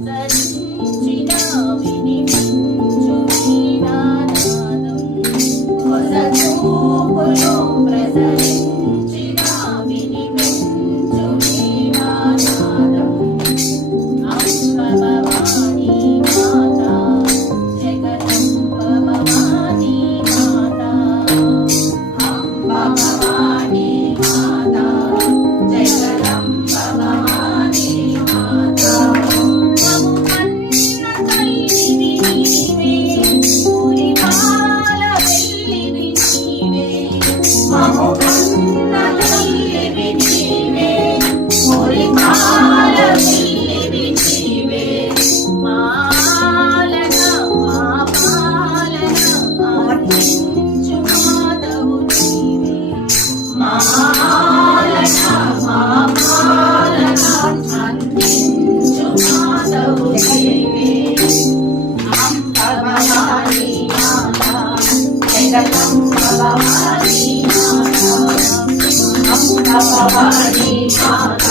ధరించిన వినిపించు వీణానాదం కొస చూపులు ప్రసరించిన వినిపించు వీణానాదం అంబ భవానీ మాత జగదంబ భవానీ మాత అంబ భవానీ మాత జగదంబ భవానీ మాత మము కన్న తల్లివి నీవే మురిపాల తల్లివి నీవే మాలన మా పాలన ఆర్జించు మాధవు నీవే మాలన మా పాలన అందించు మాధవు నీవే అంబ భవానీ మాత జగదంబ భవానీ మాత అంబ భవానీ మాత